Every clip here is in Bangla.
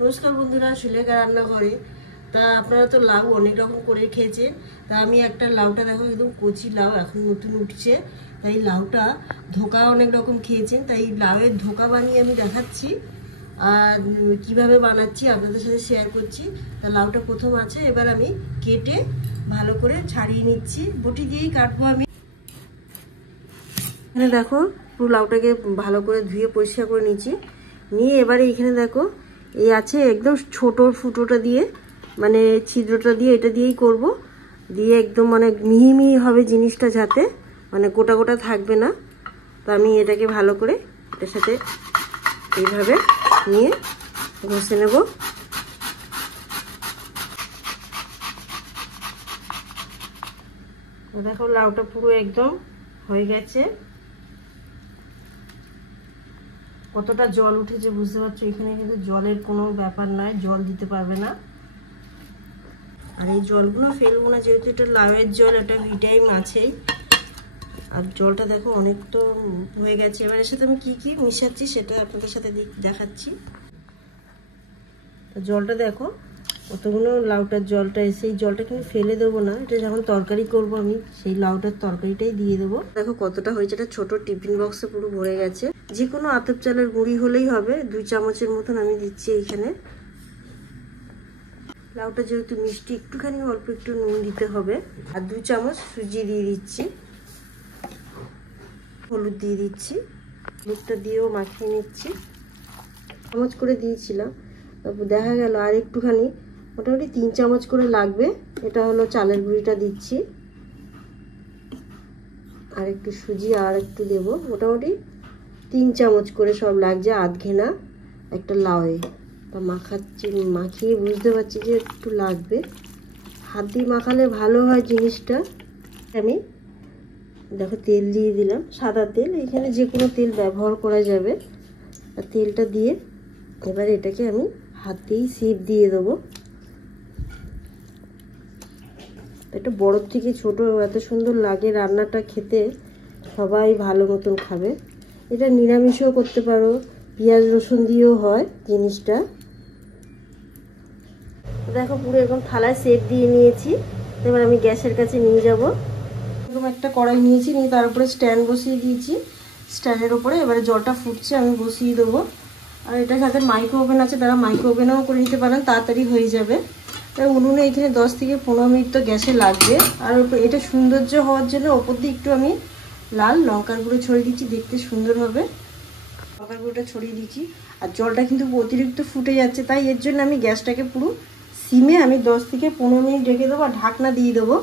নমস্কার বন্ধুরা, সুলেখা রান্নাঘরে। তা আপনারা তো লাউ অনেক রকম করে খেয়েছেন। তা আমি একটা লাউটা দেখো একদম কচি লাউ, এখন নতুন উঠছে। তাই লাউটা ধোকা অনেক রকম খেয়েছেন, তাই লাউয়ের ধোকা বানিয়ে আমি দেখাচ্ছি আর কিভাবে বানাচ্ছি আপনাদের সাথে শেয়ার করছি। তা লাউটা প্রথম আছে, এবার আমি কেটে ভালো করে ছাড়িয়ে নিচ্ছি। বটি দিয়েই কাটবো আমি। এখানে দেখো পুরো লাউটাকে ভালো করে ধুয়ে পরিষ্কার করে নিচ্ছি। নিয়ে এবারে এখানে দেখো এই আছে একদম ছোট ফুটোটা দিয়ে, মানে ছিদ্রটা দিয়ে, এটা দিয়েই করব। দিয়ে একদম মানে মিহি মিহি হবে জিনিসটা, যাতে মানে গোটা গোটা থাকবে না। তো আমি এটাকে ভালো করে এটার সাথে এইভাবে নিয়ে ঘষে নেব। দেখো লাউটা পুরো একদম হয়ে গেছে। কতটা জল উঠেছে বুঝতে পারছো। এখানে কিন্তু জলের কোনো ব্যাপার নয়, জল দিতে পারবে না। আর এই জলগুলো ফেলবো না, যেহেতু এটা লাউয়ের জল, এটা ভিটামিন আছেই। আর জলটা দেখো অনেক তো হয়ে গেছে। এবার এর সাথে আমি কি কি মিশাচ্ছি সেটা আপনাদের সাথে দেখাচ্ছি। জলটা দেখো কতগুলো লাউটার জলটা এসে, এই জলটা কিন্তু ফেলে দেবো না, এটা যখন তরকারি করব আমি সেই লাউটার তরকারিটাই দিয়ে দেবো। দেখো কতটা হয়েছে, এটা ছোট টিফিন বক্সে পুরো ভরে গেছে। যে কোনো আতপ চালের গুঁড়ি হলেই হবে, 2 চামচের মতন আমি দিচ্ছি এইখানে। লাউটা যেহেতু মিষ্টি, একটুখানি অল্প একটু নুন দিতে হবে। আর 2 চামচ সুজি দিয়ে দিচ্ছি, হলুদ দিয়ে দিচ্ছি। হলুদটা দিয়েও মাখিয়ে নিচ্ছি। চামচ করে দিয়েছিলাম, তারপর দেখা গেল আর একটুখানি, মোটামুটি 3 চামচ করে লাগবে। এটা হলো চালের গুঁড়িটা দিচ্ছি, আর একটু সুজি আর একটু দেবো। মোটামুটি 3 চামচ করে সব লাগছে, আধঘেনা একটা লাউয়ে। তা মাখাচ্ছি, মাখিয়ে বুঝতে পারছি যে একটু লাগবে। হাত দিয়ে মাখালে ভালো হয় জিনিসটা। আমি দেখো তেল দিয়ে দিলাম, সাদা তেল, এখানে যে কোনো তেল ব্যবহার করা যাবে। আর তেলটা দিয়ে এবার এটাকে আমি হাত দিয়েই শেপ দিয়ে দেবো। এটা বড়োর থেকে ছোটো এত সুন্দর লাগে রান্নাটা খেতে, সবাই ভালো মতন খাবে। এটা নিরামিষও করতে পারো, পেঁয়াজ রসুন দিয়েও হয় জিনিসটা। দেখো পুরো এরকম থালায় শেপ দিয়ে নিয়েছি। এবার আমি গ্যাসের কাছে নিয়ে যাব। এরকম একটা কড়াই নিয়েছি, নিয়ে তার উপরে স্ট্যান্ড বসিয়ে দিয়েছি। স্ট্যান্ডের উপরে এবারে জলটা ফুটছে, আমি বসিয়ে দেবো। আর এটার সাথে মাইক্রো ওভেন আছে, তারা মাইক্রো ওভেনেও করে নিতে পারেন, তাড়াতাড়ি হয়ে যাবে। উনুনে এখানে 10 থেকে 15 মিনিট তো গ্যাসে লাগবে। আর এটা সৌন্দর্য হওয়ার জন্য ওপর দিয়ে একটু আমি লাল লঙ্কার গুঁড়ো ছড়িয়ে দিচ্ছি, দেখতে সুন্দর হবে। লঙ্কার গুঁড়োটা ছড়িয়ে দিচ্ছি। আর জলটা কিন্তু অতিরিক্ত ফুটে যাচ্ছে, তাই এর জন্য আমি গ্যাসটাকে পুরো সিমে আমি 10 থেকে 15 মিনিট রেখে দেবো, আর ঢাকনা দিয়ে দেবো।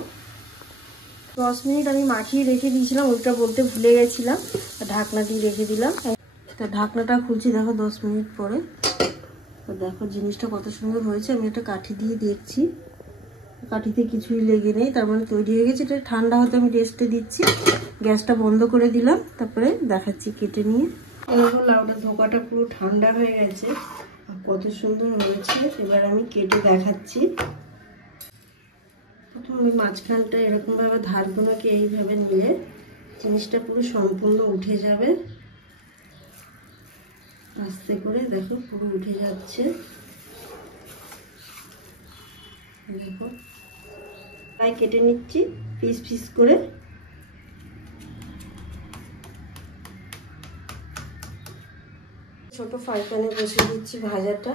10 মিনিট আমি মাখিয়ে রেখে দিয়েছিলাম, ওইটা বলতে ভুলে গেছিলাম। ঢাকনা দিয়ে রেখে দিলাম। তা ঢাকনাটা খুলছি, দেখো 10 মিনিট পরে। দেখো জিনিসটা কত সুন্দর হয়েছে। আমি একটা কাঠি দিয়ে দেখছি, কাঠিতে কিছুই লেগে নেই, তার মানে তৈরি হয়ে গেছে। এটা ঠান্ডা হতে আমি রেস্টে দিচ্ছি। গ্যাসটা বন্ধ করে দিলাম, তারপরে দেখাচ্ছি কেটে নিয়ে। দেখো লাউটা ধোকাটা পুরো ঠান্ডা হয়ে গেছে, কত সুন্দর হয়েছে। এবার আমি কেটে দেখাচ্ছি। প্রথম আমি মাঝখানটা এরকমভাবে ধারগুলোকে এইভাবে নিলে জিনিসটা পুরো সম্পূর্ণ উঠে যাবে। আস্তে করে দেখো পুরো উঠে যাচ্ছে। দেখো তাই কেটে নিচ্ছি পিস পিস করে। ছোট ফ্রাই প্যানে বসিয়ে দিচ্ছি ভাজাটা।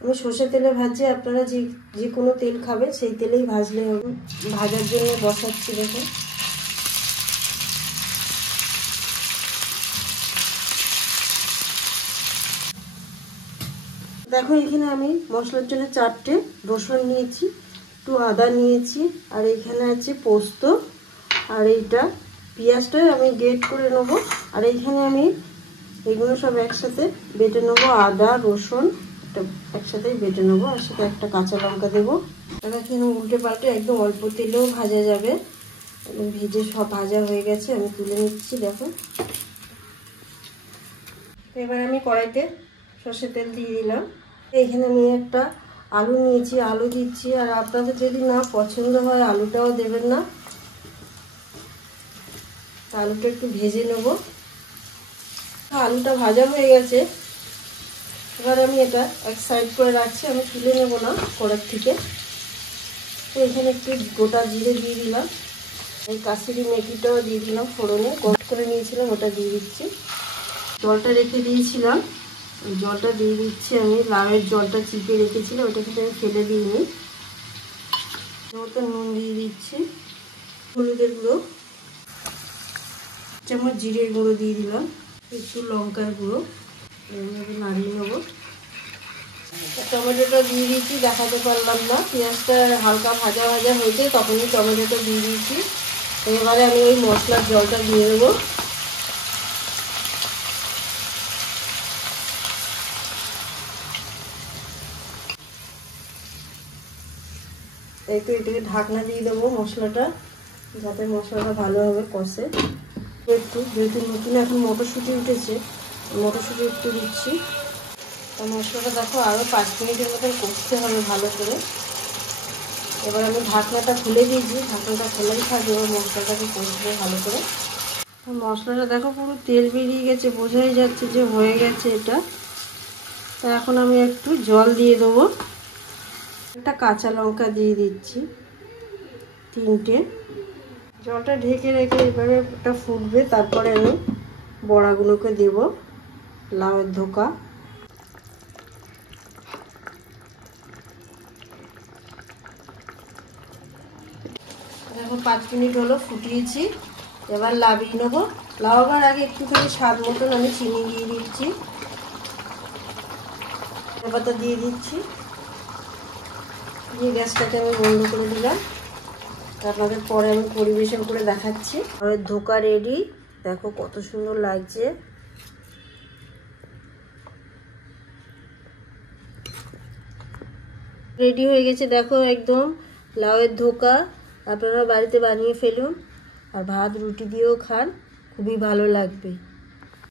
আমি সর্ষের তেলে ভাজি, আপনারা যে কোনো তেল খাবেন সেই তেলেই ভাজলে হবে। ভাজার জন্য বসাচ্ছি। দেখো দেখো এখানে আমি মশলার জন্য 4টে রসুন নিয়েছি, একটু আদা নিয়েছি, আর এখানে আছে পোস্ত, আর এইটা পেঁয়াজটা আমি গ্রেট করে নেবো। আর এইখানে আমি এগুলো সব একসাথে বেটে নেবো, আদা রসুন একসাথেই বেটে নেবো। আর সাথে একটা কাঁচা লঙ্কা দেবো। এবার এখানে উল্টে পাল্টে একদম অল্প তেলেও ভাজা যাবে। এবং ভেজে সব ভাজা হয়ে গেছে, আমি তুলে নিচ্ছি। দেখো এবার আমি কড়াইতে সর্ষের তেল দিয়ে দিলাম। এখানে আমি একটা আলু নিয়েছি, আলু দিচ্ছি। আর আপনাদের যদি না পছন্দ হয় আলুটাও দেবেন না। আলুটা একটু ভেজে নেব। আলুটা ভাজা হয়ে গেছে, এবার আমি এটা এক সাইড করে রাখছি, আমি তুলে নেব না কড়ার থেকে। তো এখানে একটু গোটা জিরে দিয়ে দিলাম, এই কাসুরি মেথিটাও দিয়ে দিলাম ফোড়নে, কট করে নিয়েছিলাম ওটা দিয়ে দিচ্ছি। জলটা রেখে দিয়েছিলাম, ওই জলটা দিয়ে দিচ্ছি আমি। লাউয়ের জলটা চিপে রেখেছিলাম, ওটা কিন্তু আমি ফেলে দিইনি। মতো নুন দিয়ে দিচ্ছি, হলুদের গুঁড়ো, চামচ জিরের গুঁড়ো দিয়ে দিলাম, একটু লঙ্কার গুঁড়ো, এইভাবে নাড়িয়ে নেবো। টমেটোটা দিয়ে দিয়েছি, দেখাতে পারলাম না, পেঁয়াজটা হালকা ভাজা ভাজা হয়েছে তখনই টমেটোটা দিয়ে দিয়েছি। এবারে আমি ওই মশলার জলটা দিয়ে দেবো। একটু এটাকে ঢাকনা দিয়ে দেবো মশলাটা, যাতে মশলাটা ভালোভাবে কষে। একটু যেহেতু নতুন এখন মটরশুঁটি উঠেছে, মটরশুঁটি একটু দিচ্ছি। আর মশলাটা দেখো আরও 5 মিনিটের মতন কষতে হবে ভালো করে। এবার আমি ঢাকনাটা খুলে দিয়েছি, ঢাকনাটা খোলাই থাকবে, এবার মশলাটাকে কষবে ভালো করে। মশলাটা দেখো পুরো তেল বেরিয়ে গেছে, বোঝাই যাচ্ছে যে হয়ে গেছে এটা। তা এখন আমি একটু জল দিয়ে দেবো, একটা কাঁচা লঙ্কা দিয়ে দিচ্ছি 3টে। জলটা ঢেকে রেখে এবারে ওটা ফুটবে, তারপরে আমি বড়াগুলোকে দেব, লাউয়ের ধোকা। এখন 5 মিনিট হলো ফুটিয়েছি, এবার লাভিয়ে নেবো। লাউবার আগে একটুখানি স্বাদ মতন আমি চিনি দিয়ে দিচ্ছি, পাতা দিয়ে দিচ্ছি, দিয়ে গ্যাসটাকে আমি বন্ধ করে দিলাম। আপনাদের পরে আমি পরিবেশন করে দেখাচ্ছি। আমার ধোকা রেডি, দেখো কত সুন্দর লাগছে। রেডি হয়ে গেছে দেখো একদম লাউয়ের ধোকা। আপনারা বাড়িতে বানিয়ে ফেলুন, আর ভাত রুটি দিয়েও খান, খুবই ভালো লাগবে।